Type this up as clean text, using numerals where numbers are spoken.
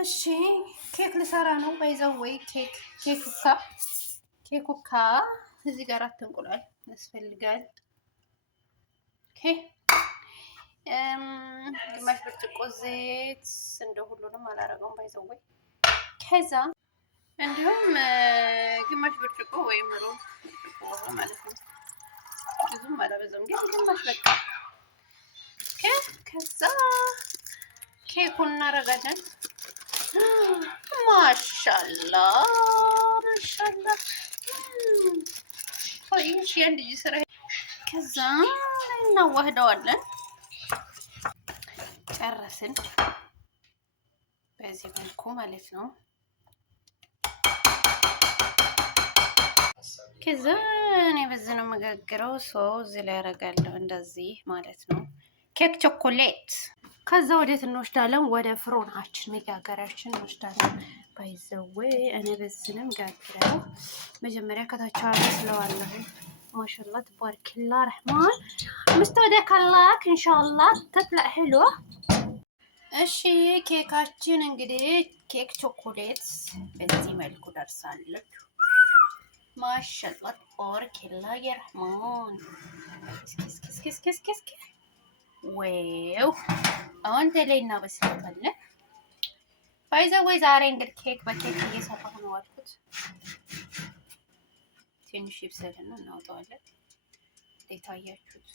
እሺ ኬክ ልሰራ ነው። ባይዘው ወይ ኬኩካ እዚህ ጋር እንቁላል ያስፈልጋል። ኦኬ ግማሽ ብርጭቆ ዘይት እንደ ሁሉንም አላረገውም። ባይዘው ወይ ከዛ እንዲሁም ግማሽ ብርጭቆ ወይም ሩብ ብርጭቆ ማለት ነው። ብዙም አላበዛም ግን ግማሽ በቃ ከዛ ኬኩን እናረጋለን። ማሻአላ ማሻአላ ሆይሽ የልጅ ስራ። ከዛ እናዋህደዋለን። ጨረስን በዚህ መልኩ ማለት ነው። ከዛ እኔ በዚህ ነው የምጋግረው። ሰው እዚህ ላይ ያደርጋለሁ እንደዚህ ማለት ነው። ኬክ ቾኮሌት። ከዛ ወዴት እንወስዳለን? ወደ ፍሮናችን መጋገሪያችን እንወስዳለን። ባይዘዌ እኔ በዚህ ነው የምጋግረው። መጀመሪያ ከታች አበስለዋለሁ። ማሻአላ ተባረከላ ረህማን ምስተወደከላክ ኢንሻአላህ ተጥላ ሄሎ። እሺ ኬካችን እንግዲህ ኬክ ቾኮሌት በዚህ መልኩ ደርሳለች። ማሻአላ ተባረከላ የረህማን እስኪ ወው አሁን ተለይ እናበስላታለን። ባይዘዌ ዛሬ እንግዲህ ኬክ በኬክ እየሰራሁ ነው አልኩት። ትንሽ ይብሰልና እናወጣዋለን። እንዴት አያችሁት?